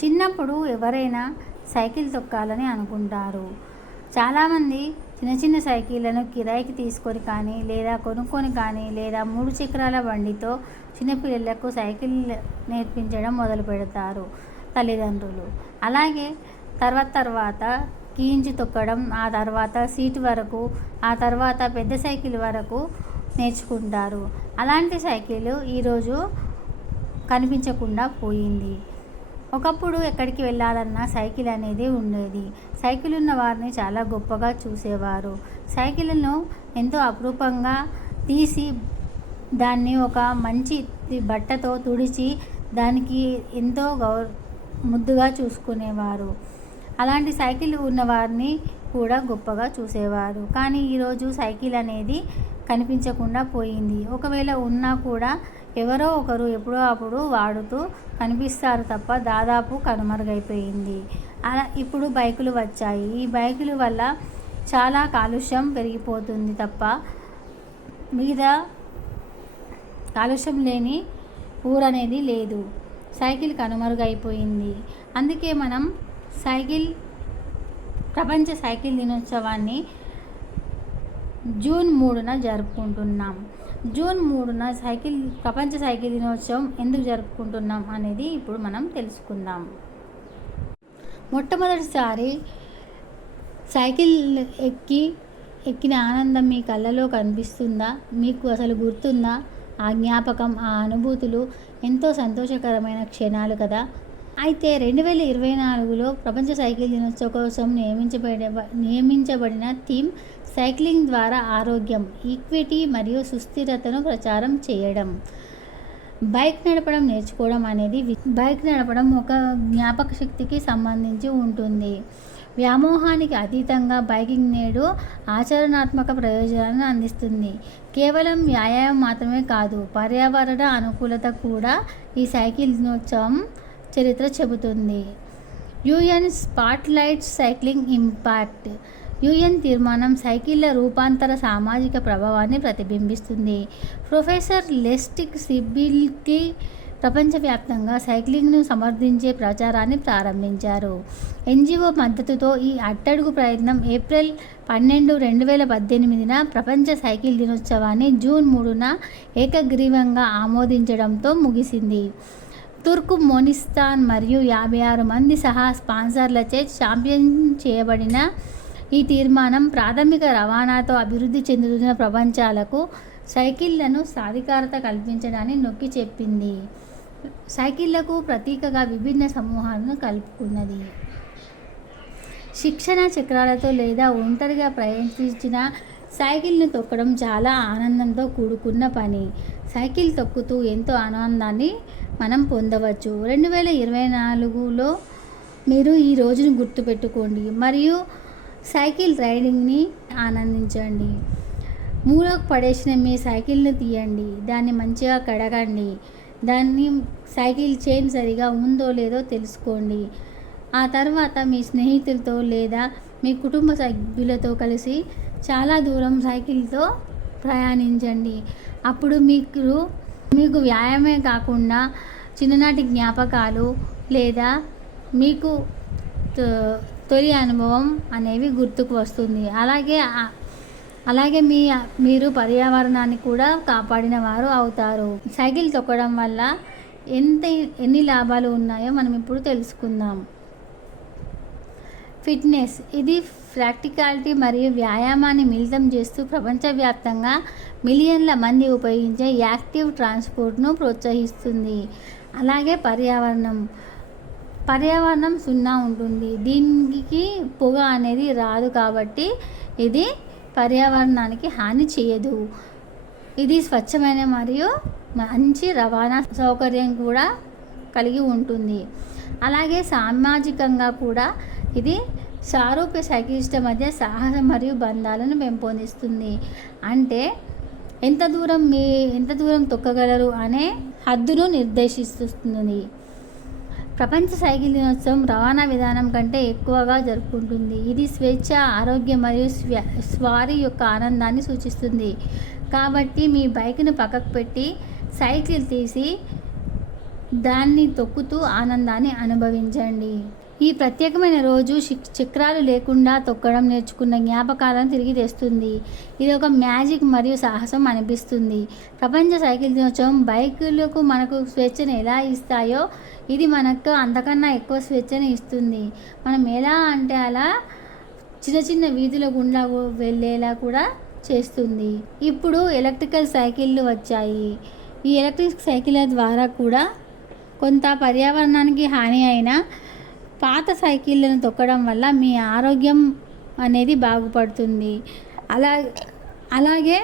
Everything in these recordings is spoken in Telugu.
చిన్నప్పుడు ఎవరైనా సైకిల్ తొక్కాలని అనుకుంటారు. చాలామంది చిన్న చిన్న సైకిళ్ళను కిరాయికి తీసుకొని కానీ, లేదా కొనుక్కొని కానీ, లేదా 3 చక్రాల బండితో చిన్నపిల్లలకు సైకిల్ నేర్పించడం మొదలుపెడతారు తల్లిదండ్రులు. అలాగే తర్వాత కీయించి తొక్కడం, ఆ తర్వాత సీటు వరకు, ఆ తర్వాత పెద్ద సైకిల్ వరకు నేర్చుకుంటారు. అలాంటి సైకిల్ ఈరోజు కనిపించకుండా పోయింది. ఒకప్పుడు ఎక్కడికి వెళ్ళాలన్నా సైకిల్ అనేది ఉండేది. సైకిల్ ఉన్న వారిని చాలా గొప్పగా చూసేవారు. సైకిల్ను ఎంతో అపురూపంగా తీసి దాన్ని ఒక మంచి బట్టతో తుడిచి దానికి ఎంతో ముద్దుగా చూసుకునేవారు. అలాంటి సైకిల్ ఉన్న వారిని కూడా గొప్పగా చూసేవారు. కానీ ఈరోజు సైకిల్ అనేది కనిపించకుండా పోయింది. ఒకవేళ ఉన్నా కూడా ఎవరో ఒకరు ఎప్పుడో అప్పుడు వాడుతూ కనిపిస్తారు తప్ప దాదాపు కనుమరుగైపోయింది. అలా ఇప్పుడు బైకులు వచ్చాయి. ఈ బైకుల వల్ల చాలా కాలుష్యం పెరిగిపోతుంది తప్ప మీద కాలుష్యం లేని ఊరనేది లేదు. సైకిల్ కనుమరుగైపోయింది. అందుకే మనం ప్రపంచ సైకిల్ దినోత్సవాన్ని జూన్ 3న జరుపుకుంటున్నాం. జూన్ 3న ప్రపంచ సైకిల్ దినోత్సవం ఎందుకు జరుపుకుంటున్నాం అనేది ఇప్పుడు మనం తెలుసుకుందాం. మొట్టమొదటిసారి సైకిల్ ఎక్కిన ఆనందం మీ కళ్ళలో కనిపిస్తుందా? మీకు అసలు గుర్తుందా? ఆ జ్ఞాపకం, ఆ అనుభూతులు ఎంతో సంతోషకరమైన క్షణాలు కదా. అయితే 2024లో ప్రపంచ సైకిల్ దినోత్సవం కోసం నియమించబడిన థీమ్ సైక్లింగ్ ద్వారా ఆరోగ్యం, ఈక్విటీ మరియు సుస్థిరతను ప్రచారం చేయడం. బైక్ నడపడం నేర్చుకోవడం అనేది బైక్ నడపడం ఒక జ్ఞాపక శక్తికి సంబంధించి ఉంటుంది. వ్యామోహానికి అతీతంగా బైకింగ్ నేడు ఆచరణాత్మక ప్రయోజనాలను అందిస్తుంది. కేవలం వ్యాయామం మాత్రమే కాదు, పర్యావరణ అనుకూలత కూడా ఈ సైకిల్ దినోత్సవం చరిత్ర చెబుతుంది. UN spotlights cycling impact. UN తీర్మానం సైకిళ్ల రూపాంతర సామాజిక ప్రభావాన్ని ప్రతిబింబిస్తుంది. ప్రొఫెసర్ లెస్టిక్ సిబిల్కి ప్రపంచవ్యాప్తంగా సైక్లింగ్ను సమర్థించే ప్రచారాన్ని ప్రారంభించారు. ఎన్జిఓ మద్దతుతో ఈ అట్టడుగు ప్రయత్నం ఏప్రిల్ 12, 2018న ప్రపంచ సైకిల్ దినోత్సవాన్ని జూన్ 3న ఏకగ్రీవంగా ఆమోదించడంతో ముగిసింది. తుర్క్మెనిస్తాన్ మరియు 56 మంది సహా స్పాన్సర్లచే ఛాంపియన్ చేయబడిన ఈ తీర్మానం ప్రాథమిక రవాణాతో అభివృద్ధి చెందుతున్న ప్రపంచాలకు సైకిళ్లను సాధికారత కల్పించడాన్ని నొక్కి చెప్పింది. సైకిళ్లకు ప్రతీకగా విభిన్న సమూహాలను కలుపుకున్నది. శిక్షణ చక్రాలతో లేదా ఒంటరిగా ప్రయత్నించిన సైకిల్ను తొక్కడం చాలా ఆనందంతో కూడుకున్న పని. సైకిల్ తొక్కుతూ ఎంతో ఆనందాన్ని మనం పొందవచ్చు. 2024లో మీరు ఈ రోజును గుర్తుపెట్టుకోండి మరియు సైకిల్ రైడింగ్ని ఆనందించండి. మూలకు పడేసిన మీ సైకిల్ని తీయండి, దాన్ని మంచిగా కడగండి, దాన్ని సైకిల్ చైన్ సరిగా ఉందో లేదో తెలుసుకోండి. ఆ తర్వాత మీ స్నేహితులతో లేదా మీ కుటుంబ సభ్యులతో కలిసి చాలా దూరం సైకిల్తో ప్రయాణించండి. అప్పుడు మీకు వ్యాయామమే కాకుండా చిన్ననాటి జ్ఞాపకాలు లేదా మీకు తొలి అనుభవం అనేవి గుర్తుకు వస్తుంది. అలాగే మీరు పర్యావరణాన్ని కూడా కాపాడిన వారు అవుతారు. సైకిల్ తొక్కడం వల్ల ఎన్ని లాభాలు ఉన్నాయో మనం ఇప్పుడు తెలుసుకుందాం. ఫిట్నెస్. ఇది ప్రాక్టికాలిటీ మరియు వ్యాయామాన్ని మిళితం చేస్తూ ప్రపంచవ్యాప్తంగా మిలియన్ల మంది ఉపయోగించే యాక్టివ్ ట్రాన్స్పోర్ట్ను ప్రోత్సహిస్తుంది. అలాగే పర్యావరణం సున్నా ఉంటుంది. దీనికి పొగ అనేది రాదు కాబట్టి ఇది పర్యావరణానికి హాని చేయదు. ఇది స్వచ్ఛమైన మరియు మంచి రవాణా సౌకర్యం కూడా కలిగి ఉంటుంది. అలాగే సామాజికంగా కూడా ఇది సారూప్య సైక్లిస్టుల మధ్య సాహసం మరియు బంధాలను పెంపొందిస్తుంది. అంటే ఎంత దూరం తొక్కగలరు అనే హద్దును నిర్దేశిస్తుంది. ప్రపంచ సైకిల్ దినోత్సవం రవాణా విధానం కంటే ఎక్కువగా జరుపుకుంటుంది. ఇది స్వేచ్ఛ, ఆరోగ్యం మరియు స్వారీ యొక్క ఆనందాన్ని సూచిస్తుంది. కాబట్టి మీ బైక్ను పక్కకు పెట్టి సైకిల్ తీసి దాన్ని తొక్కుతూ ఆనందాన్ని అనుభవించండి. ఈ ప్రత్యేకమైన రోజు చక్రాలు లేకుండా తొక్కడం నేర్చుకున్న జ్ఞాపకాలను తిరిగి తెస్తుంది. ఇది ఒక మ్యాజిక్ మరియు సాహసం అనిపిస్తుంది. ప్రపంచ సైకిల్ దినోత్సవం బైకులకు మనకు స్వేచ్ఛను ఎలా ఇస్తాయో ఇది మనకు అంతకన్నా ఎక్కువ స్వేచ్ఛను ఇస్తుంది. మనం ఎలా అంటే అలా చిన్న చిన్న వీధుల గుండా వెళ్ళేలా కూడా చేస్తుంది. ఇప్పుడు ఎలక్ట్రికల్ సైకిళ్ళు వచ్చాయి. ఈ ఎలక్ట్రిక్ సైకిళ్ళ ద్వారా కూడా కొంత పర్యావరణానికి హాని అయినా పాత సైకిళ్ళను తొక్కడం వల్ల మీ ఆరోగ్యం అనేది బాగుపడుతుంది. అలాగే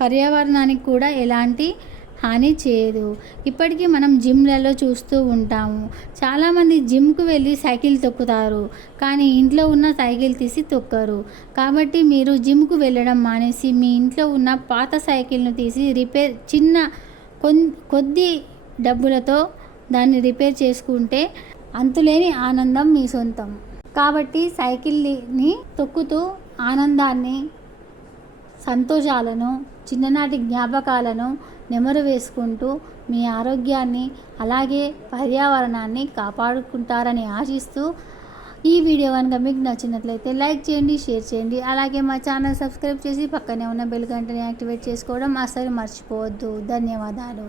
పర్యావరణానికి కూడా ఎలాంటి హాని చేయదు. ఇప్పటికీ మనం జిమ్లలో చూస్తూ ఉంటాము. చాలామంది జిమ్కు వెళ్ళి సైకిల్ తొక్కుతారు, కానీ ఇంట్లో ఉన్న సైకిల్ తీసి తొక్కరు. కాబట్టి మీరు జిమ్కు వెళ్ళడం మానేసి మీ ఇంట్లో ఉన్న పాత సైకిల్ను తీసి కొద్ది డబ్బులతో దాన్ని రిపేర్ చేసుకుంటే అంతులేని ఆనందం మీ సొంతం. కాబట్టి సైకిల్ని తొక్కుతూ ఆనందాన్ని, సంతోషాలను, చిన్ననాటి జ్ఞాపకాలను నెమరు వేసుకుంటూ మీ ఆరోగ్యాన్ని అలాగే పర్యావరణాన్ని కాపాడుకుంటారని ఆశిస్తూ ఈ వీడియో కనుక మీకు నచ్చినట్లయితే లైక్ చేయండి, షేర్ చేయండి. అలాగే మా ఛానల్ సబ్స్క్రైబ్ చేసి పక్కనే ఉన్న బెల్ గంటని యాక్టివేట్ చేసుకోవడం అస్సలు మర్చిపోవద్దు. ధన్యవాదాలు.